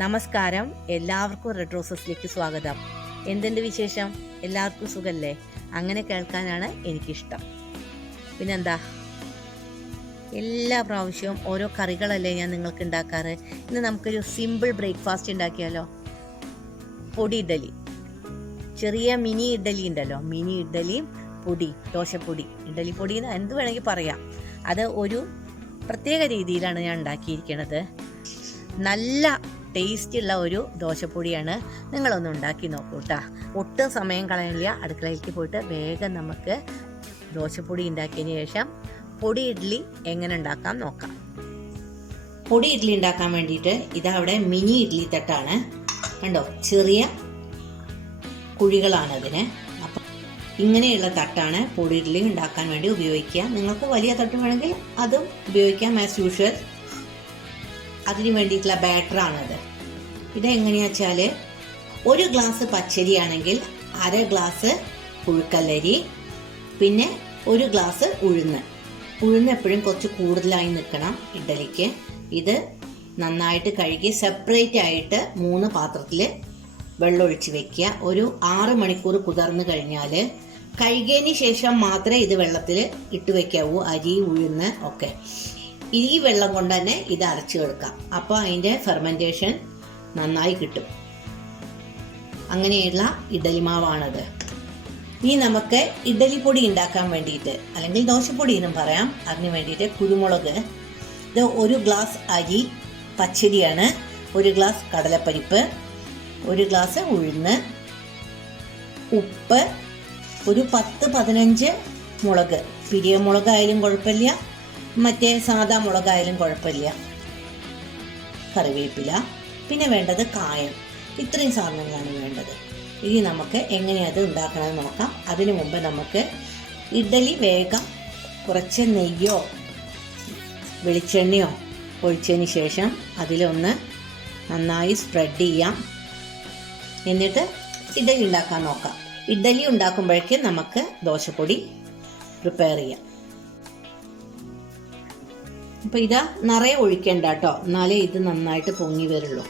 നമസ്കാരം, എല്ലാവർക്കും റെഡ് റോസസിലേക്ക് സ്വാഗതം. എന്തുണ്ട് വിശേഷം? എല്ലാവർക്കും സുഖല്ലേ? അങ്ങനെ കേൾക്കാനാണ് എനിക്കിഷ്ടം. പിന്നെന്താ, എല്ലാ പ്രാവശ്യവും ഓരോ കറികളല്ലേ ഞാൻ നിങ്ങൾക്ക് ഉണ്ടാക്കാറ്. ഇന്ന് നമുക്കൊരു സിമ്പിൾ ബ്രേക്ക്ഫാസ്റ്റ് ഉണ്ടാക്കിയാലോ? പൊടി ഇഡ്ഡലി, ചെറിയ മിനി ഇഡ്ഡലി ഉണ്ടല്ലോ, മിനി ഇഡ്ഡലിയും പൊടി, ദോശപ്പൊടി, ഇഡ്ഡലി പൊടി എന്ന് എന്ത് വേണമെങ്കിൽ പറയാം. അത് ഒരു പ്രത്യേക രീതിയിലാണ് ഞാൻ ഉണ്ടാക്കിയിരിക്കുന്നത്. നല്ല ടേസ്റ്റുള്ള ഒരു ദോശപ്പൊടിയാണ്. നിങ്ങളൊന്ന് ഉണ്ടാക്കി നോക്കൂ കേട്ടോ. ഒട്ടും സമയം കളയില്ല. അടുക്കളയിലേക്ക് പോയിട്ട് വേഗം നമുക്ക് ദോശപ്പൊടി ഉണ്ടാക്കിയതിന് ശേഷം പൊടി ഇഡ്ഡലി എങ്ങനെ ഉണ്ടാക്കാം നോക്കാം. പൊടി ഇഡ്ഡലി ഉണ്ടാക്കാൻ വേണ്ടിയിട്ട് ഇതവിടെ മിനി ഇഡ്ഡലി തട്ടാണ്. കണ്ടോ, ചെറിയ കുഴികളാണ് അതിന്. അപ്പം ഇങ്ങനെയുള്ള തട്ടാണ് പൊടി ഇഡ്ഡലി ഉണ്ടാക്കാൻ വേണ്ടി ഉപയോഗിക്കുക. നിങ്ങൾക്ക് വലിയ തട്ട് വേണമെങ്കിൽ അതും ഉപയോഗിക്കാം ആസ് യൂഷ്വൽ. അതിന് വേണ്ടിയിട്ടുള്ള ബാറ്ററാണത്. ഇതെങ്ങനെയാ വെച്ചാൽ, ഒരു ഗ്ലാസ് പച്ചരി ആണെങ്കിൽ 1/2 ഗ്ലാസ് പുഴുക്കല്ലരി, പിന്നെ 1 ഗ്ലാസ് ഉഴുന്ന് എപ്പോഴും കുറച്ച് കൂടുതലായി നിൽക്കണം ഇഡ്ഡലിക്ക്. ഇത് നന്നായിട്ട് കഴുകി സെപ്പറേറ്റ് ആയിട്ട് 3 പാത്രത്തിൽ വെള്ളം ഒഴിച്ച് വെക്കുക. ഒരു 6 മണിക്കൂർ കുതിർന്ന് കഴിഞ്ഞാൽ കഴുകിയതിന് ശേഷം മാത്രമേ ഇത് വെള്ളത്തിൽ ഇട്ട് വെക്കാവൂ. അരി, ഉഴുന്ന് ഒക്കെ ഈ വെള്ളം കൊണ്ട് തന്നെ ഇത് അരച്ചു വെക്കാം. അപ്പോൾ അതിൻ്റെ ഫെർമെൻറ്റേഷൻ നന്നായി കിട്ടും. അങ്ങനെയുള്ള ഇഡ്ഡലി മാവാണത്. ഇനി നമുക്ക് ഇഡ്ഡലി പൊടി ഉണ്ടാക്കാൻ വേണ്ടിയിട്ട്, അല്ലെങ്കിൽ ദോശപ്പൊടി എന്നും പറയാം, അതിന് വേണ്ടിയിട്ട് കുരുമുളക്, ഇത് 1 ഗ്ലാസ് അരി പച്ചരിയാണ്, 1 ഗ്ലാസ് കടലപ്പരിപ്പ്, 1 ഗ്ലാസ് ഉഴുന്ന്, ഉപ്പ്, ഒരു 10-15 മുളക്, പിരിയ മുളകായാലും കുഴപ്പമില്ല, മറ്റേ സാദാ മുളകായാലും കുഴപ്പമില്ല, കറിവേപ്പില, പിന്നെ വേണ്ടത് കായം. ഇത്രയും സാധനങ്ങളാണ് വേണ്ടത്. ഇനി നമുക്ക് എങ്ങനെയത് ഉണ്ടാക്കണമെന്ന് നോക്കാം. അതിനു മുമ്പ് നമുക്ക് ഇഡ്ഡലി വേഗം കുറച്ച് നെയ്യോ വെളിച്ചെണ്ണയോ ഒഴിച്ചതിന് ശേഷം അതിലൊന്ന് നന്നായി സ്പ്രെഡ് ചെയ്യാം. എന്നിട്ട് ഇഡ്ഡലി ഉണ്ടാക്കാൻ നോക്കാം. ഇഡ്ഡലി ഉണ്ടാക്കുമ്പോഴേക്കും നമുക്ക് ദോശപ്പൊടി പ്രിപ്പയർ ചെയ്യാം. അപ്പോൾ ഇതാ നിറയെ ഒഴിക്കേണ്ട കേട്ടോ, എന്നാലേ ഇത് നന്നായിട്ട് പൊങ്ങി വരുള്ളൂ.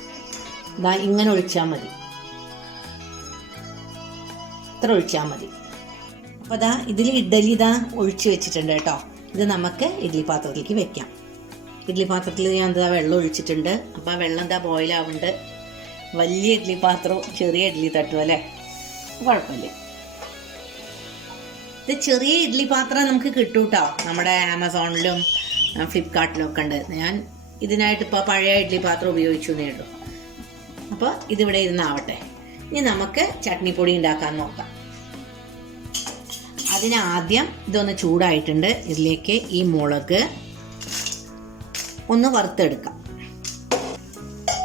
ഇതാ ഇങ്ങനെ ഒഴിച്ചാൽ മതി, ഇത്ര ഒഴിച്ചാൽ മതി. അപ്പോൾ അതാ ഇതിൽ ഇഡ്ഡലി ഇതാ ഒഴിച്ച് വെച്ചിട്ടുണ്ട് കേട്ടോ. ഇത് നമുക്ക് ഇഡ്ഡലി പാത്രത്തിലേക്ക് വെക്കാം. ഇഡ്ഡലി പാത്രത്തിൽ ഞാൻ എന്താ വെള്ളം ഒഴിച്ചിട്ടുണ്ട്. അപ്പോൾ ആ വെള്ളം എന്താ ബോയിലാവുന്നുണ്ട്. വലിയ ഇഡ്ഡലി പാത്രവും ചെറിയ ഇഡ്ഡലി തട്ടും അല്ലേ, കുഴപ്പമില്ല. ഇത് ചെറിയ ഇഡ്ഡലി പാത്രം നമുക്ക് കിട്ടും കേട്ടോ, നമ്മുടെ ആമസോണിലും ഫ്ലിപ്കാർട്ടിലൊക്കെ ഉണ്ട്. ഞാൻ ഇതിനായിട്ട് ഇപ്പോൾ പഴയ ഇഡ്ഡലി പാത്രം ഉപയോഗിച്ചു എന്നേ ഉള്ളൂ. അപ്പോൾ ഇതിവിടെ ഇരുന്നാവട്ടെ. ഇനി നമുക്ക് ചട്നിപ്പൊടി ഉണ്ടാക്കാൻ നോക്കാം. അതിനാദ്യം ഇതൊന്ന് ചൂടായിട്ടുണ്ട്. ഇതിലേക്ക് ഈ മുളക് ഒന്ന് വറുത്തെടുക്കാം.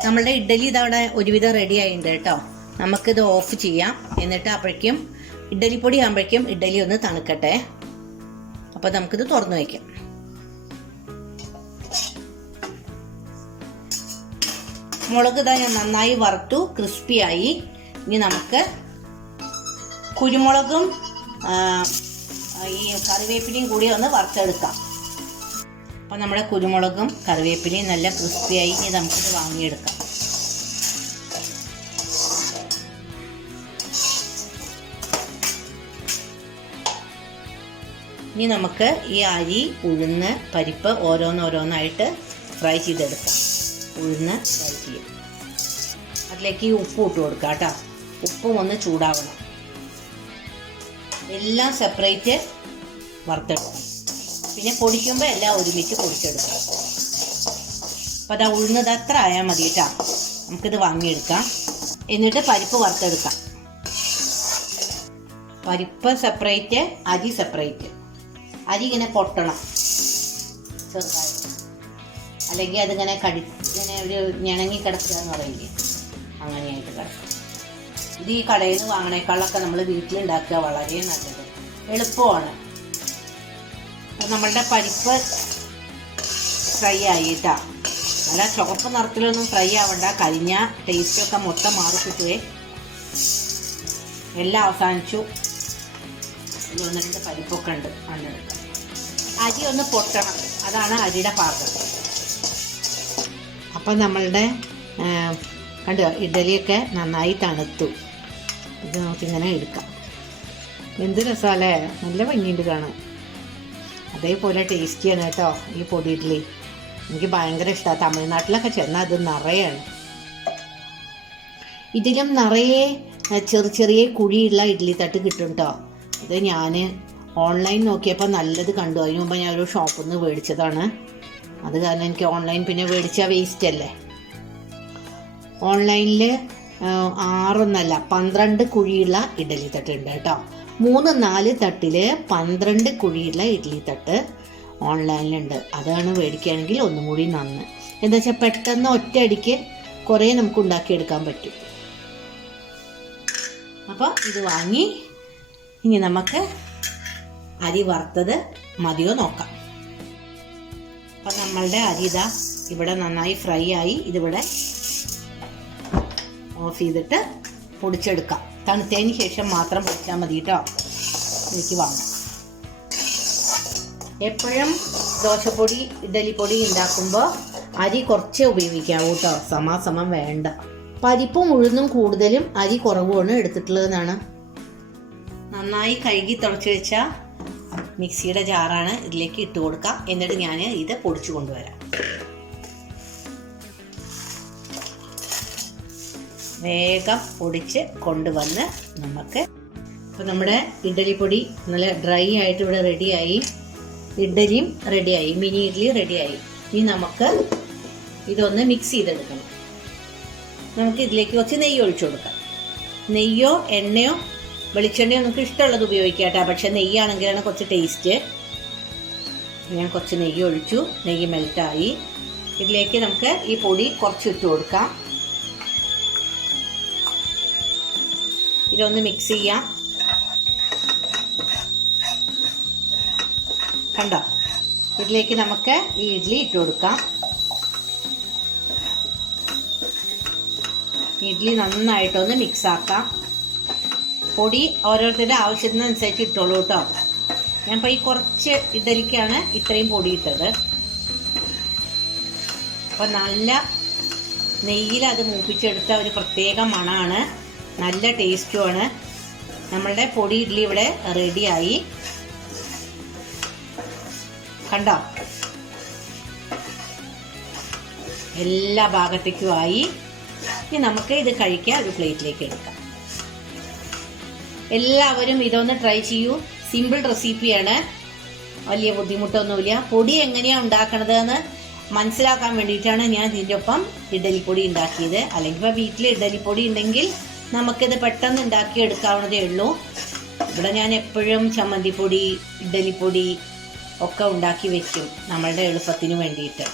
നമ്മളുടെ ഇഡ്ഡലി ഇതവിടെ ഒരുവിധം റെഡി ആയിട്ടുണ്ട് കേട്ടോ. നമുക്കിത് ഓഫ് ചെയ്യാം. എന്നിട്ട് അപ്പോഴേക്കും ഇഡ്ഡലിപ്പൊടി ആകുമ്പോഴേക്കും ഇഡ്ഡലി ഒന്ന് തണുക്കട്ടെ. അപ്പോൾ നമുക്കിത് തുറന്നു വയ്ക്കാം. മുളക് ഇതാ ഞാൻ നന്നായി വറുത്തു, ക്രിസ്പിയായി. ഇനി നമുക്ക് കുരുമുളകും ഈ കറിവേപ്പിലയും കൂടി ഒന്ന് വറുത്തെടുക്കാം. അപ്പോൾ നമ്മുടെ കുരുമുളകും കറിവേപ്പിലയും നല്ല ക്രിസ്പിയായി. ഇനി നമുക്കിത് വാങ്ങിയെടുക്കാം. ഇനി നമുക്ക് ഈ അരി, ഉഴുന്ന്, പരിപ്പ് ഓരോന്നോരോന്നായിട്ട് ഫ്രൈ ചെയ്തെടുക്കാം. ഉഴുന്ന് ഫ്രൈ ചെയ്യും. അതിലേക്ക് ഈ ഉപ്പ് ഇട്ട് കൊടുക്കാം കേട്ടോ. ഉപ്പും ഒന്ന് ചൂടാവണം. എല്ലാം സെപ്പറേറ്റ് വറുത്തെടുക്കണം. പിന്നെ പൊടിക്കുമ്പോൾ എല്ലാം ഒരുമിച്ച് പൊടിച്ചെടുക്കാം. അപ്പോൾ അതാ ഉഴുന്നത് അത്ര ആയാൽ മതി കേട്ടോ. നമുക്കിത് വാങ്ങിയെടുക്കാം. എന്നിട്ട് പരിപ്പ് വറുത്തെടുക്കാം. പരിപ്പ് സെപ്പറേറ്റ്, അരി സെപ്പറേറ്റ്. അരി ഇങ്ങനെ പൊട്ടണം ചെറുതായി, അല്ലെങ്കിൽ അതിങ്ങനെ ഇങ്ങനെ ഒരു ഞണങ്ങി കിടക്കുക എന്ന് പറയില്ലേ, അങ്ങനെയായിട്ട് കിടക്കും. ഇത് ഈ കടയിൽ നിന്ന് വാങ്ങണേക്കാളൊക്കെ നമ്മൾ വീട്ടിലുണ്ടാക്കുക വളരെ നല്ലത്, എളുപ്പമാണ്. നമ്മളുടെ പരിപ്പ് ഫ്രൈ ആയിട്ടാ. നല്ല ചുവപ്പ് നിറത്തിലൊന്നും ഫ്രൈ ആവണ്ട, കരിഞ്ഞ ടേസ്റ്റൊക്കെ മൊത്തം മാറിക്കിട്ടുവേ. എല്ലാം അവസാനിച്ചു. 1-2 പരിപ്പൊക്കെ ഉണ്ട്, അങ്ങനെടുക്കാം. അരി ഒന്ന് പൊട്ടണം, അതാണ് അരിയുടെ പാകം. അപ്പം നമ്മളുടെ കണ്ടോ, ഇഡ്ഡലിയൊക്കെ നന്നായി തണുത്തു. ഇത് നമുക്കിങ്ങനെ എടുക്കാം. എന്ത് രസമല്ലേ, നല്ല ഭംഗിയുണ്ട് കാണാൻ. അതേപോലെ ടേസ്റ്റിയാണ് കേട്ടോ ഈ പൊടി ഇഡ്ഡലി. എനിക്ക് ഭയങ്കര ഇഷ്ടമാണ്. തമിഴ്നാട്ടിലൊക്കെ ചെന്നാൽ അത് നിറയാണ്. ഇതിലും നിറയെ ചെറിയ കുഴിയുള്ള ഇഡ്ഡലി തട്ട് കിട്ടും കേട്ടോ. ഇത് ഞാൻ ഓൺലൈൻ നോക്കിയപ്പോൾ നല്ലത് കണ്ടു. അതിന് മുമ്പ് ഞാൻ ഒരു ഷോപ്പിൽ നിന്ന് മേടിച്ചതാണ്. അത് കാരണം എനിക്ക് ഓൺലൈൻ പിന്നെ മേടിച്ചാൽ വേസ്റ്റ് അല്ലേ. ഓൺലൈനിൽ 6 12 കുഴിയുള്ള ഇഡ്ഡലി തട്ട് ഉണ്ട് കേട്ടോ. 3-4 തട്ടിൽ 12 കുഴിയുള്ള ഇഡ്ഡലി തട്ട് ഓൺലൈനിലുണ്ട്. അതാണ് മേടിക്കുകയാണെങ്കിൽ ഒന്നും കൂടി നന്ന്. എന്താ വെച്ചാൽ പെട്ടെന്ന് ഒറ്റയടിക്ക് കുറേ നമുക്ക് ഉണ്ടാക്കിയെടുക്കാൻ പറ്റും. അപ്പോൾ ഇത് വാങ്ങി ഇനി നമുക്ക് അരി വറുത്തത് മതിയോ നോക്കാം. അപ്പം നമ്മളുടെ അരി ഇതാ ഇവിടെ നന്നായി ഫ്രൈ ആയി. ഇതിവിടെ ഓഫ് ചെയ്തിട്ട് പൊടിച്ചെടുക്കാം. തണുത്തതിന് ശേഷം മാത്രം പൊടിച്ചാൽ മതി കേട്ടോ. എനിക്ക് വാങ്ങാം. എപ്പോഴും ദോശപ്പൊടി ഇഡ്ഡലിപ്പൊടി ഉണ്ടാക്കുമ്പോൾ അരി കുറച്ചേ ഉപയോഗിക്കാവൂ കേട്ടോ. സമാസമം വേണ്ട. പരിപ്പും ഉഴുന്നും കൂടുതലും അരി കുറവുമാണ് എടുത്തിട്ടുള്ളതെന്നാണ്. നന്നായി കഴുകി തുടച്ച് വെച്ച മിക്സിയുടെ ജാറാണ്. ഇതിലേക്ക് ഇട്ട് കൊടുക്കാം. എന്നിട്ട് ഞാൻ ഇത് പൊടിച്ചു കൊണ്ടുവരാം. വേഗം പൊടിച്ച് കൊണ്ടുവന്ന് നമുക്ക് അപ്പോൾ നമ്മുടെ ഇഡ്ഡലിപ്പൊടി നല്ല ഡ്രൈ ആയിട്ട് ഇവിടെ റെഡിയായി. ഇഡ്ഡലിയും റെഡിയായി, മിനി ഇഡ്ഡലി റെഡിയായി. ഇനി നമുക്ക് ഇതൊന്ന് മിക്സ് ചെയ്തെടുക്കണം. നമുക്ക് ഇതിലേക്ക് കുറച്ച് നെയ്യ് ഒഴിച്ചു കൊടുക്കാം. നെയ്യോ എണ്ണയോ വെളിച്ചെണ്ണയോ നമുക്ക് ഇഷ്ടമുള്ളത് ഉപയോഗിക്കാം കേട്ടോ. പക്ഷെ നെയ്യാണെങ്കിലാണ് കുറച്ച് ടേസ്റ്റ്. ഞാൻ കുറച്ച് നെയ്യ് ഒഴിച്ചു. നെയ്യ് മെൽറ്റായി. ഇതിലേക്ക് നമുക്ക് ഈ പൊടി കുറച്ച് ഇട്ട് കൊടുക്കാം. ഇതൊന്ന് മിക്സ് ചെയ്യാം. കണ്ടോ, ഇതിലേക്ക് നമുക്ക് ഈ ഇഡ്ഡലി ഇട്ട് കൊടുക്കാം. ഇഡ്ഡലി നന്നായിട്ടൊന്ന് മിക്സ് ആക്കാം. പൊടി ഓരോരുത്തരുടെ ആവശ്യത്തിനനുസരിച്ച് ഇട്ടോളൂ കേട്ടോ. ഞാൻ ഇപ്പോൾ ഈ കുറച്ച് ഇഡ്ഡലിക്കാണ് ഇത്രയും പൊടി ഇട്ടത്. അപ്പോൾ നല്ല നെയ്യിൽ അത് മൂപ്പിച്ചെടുത്ത ഒരു പ്രത്യേക മണമാണ്. നല്ല ടേസ്റ്റുമാണ്. നമ്മളുടെ പൊടി ഇഡ്ഡലി ഇവിടെ റെഡിയായി. കണ്ടോ, എല്ലാ ഭാഗത്തേക്കുമായി. ഇനി നമുക്ക് ഇത് കഴിക്കാൻ ഒരു പ്ലേറ്റിലേക്ക് എടുക്കാം. എല്ലാവരും ഇതൊന്ന് ട്രൈ ചെയ്യൂ. സിമ്പിൾ റെസിപ്പിയാണ്, വലിയ ബുദ്ധിമുട്ടൊന്നുമില്ല. പൊടി എങ്ങനെയാണ് ഉണ്ടാക്കണതെന്ന് മനസ്സിലാക്കാൻ വേണ്ടിയിട്ടാണ് ഞാൻ ഇതിൻ്റെ ഒപ്പം ഇഡ്ഡലിപ്പൊടി ഉണ്ടാക്കിയത്. അല്ലെങ്കിൽ ഇപ്പോൾ വീട്ടിൽ ഇഡ്ഡലിപ്പൊടി ഉണ്ടെങ്കിൽ നമുക്കിത് പെട്ടെന്ന് ഉണ്ടാക്കിയെടുക്കാവുന്നതേ ഉള്ളൂ. ഇവിടെ ഞാൻ എപ്പോഴും ചമ്മന്തിപ്പൊടി ഇഡ്ഡലിപ്പൊടി ഒക്കെ ഉണ്ടാക്കി വെക്കും നമ്മളുടെ എളുപ്പത്തിന് വേണ്ടിയിട്ട്.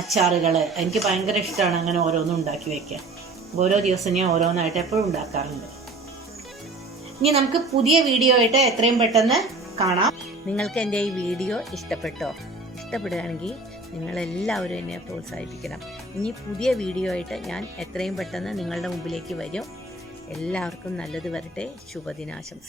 അച്ചാറുകൾ എനിക്ക് ഭയങ്കര ഇഷ്ടമാണ് അങ്ങനെ ഓരോന്നും ഉണ്ടാക്കി വയ്ക്കാൻ. ഓരോ ദിവസം ഞാൻ ഓരോന്നായിട്ട് എപ്പോഴും ഉണ്ടാക്കാറുണ്ട്. ഇനി നമുക്ക് പുതിയ വീഡിയോ ആയിട്ട് എത്രയും പെട്ടെന്ന് കാണാം. നിങ്ങൾക്ക് എൻ്റെ ഈ വീഡിയോ ഇഷ്ടപ്പെട്ടോ? ഇഷ്ടപ്പെടുകയാണെങ്കിൽ നിങ്ങളെല്ലാവരും എന്നെ പ്രോത്സാഹിപ്പിക്കണം. ഇനി പുതിയ വീഡിയോ ആയിട്ട് ഞാൻ എത്രയും പെട്ടെന്ന് നിങ്ങളുടെ മുമ്പിലേക്ക് വരും. എല്ലാവർക്കും നല്ലത് വരട്ടെ. ശുഭദിനാശംസിക്കുന്നു.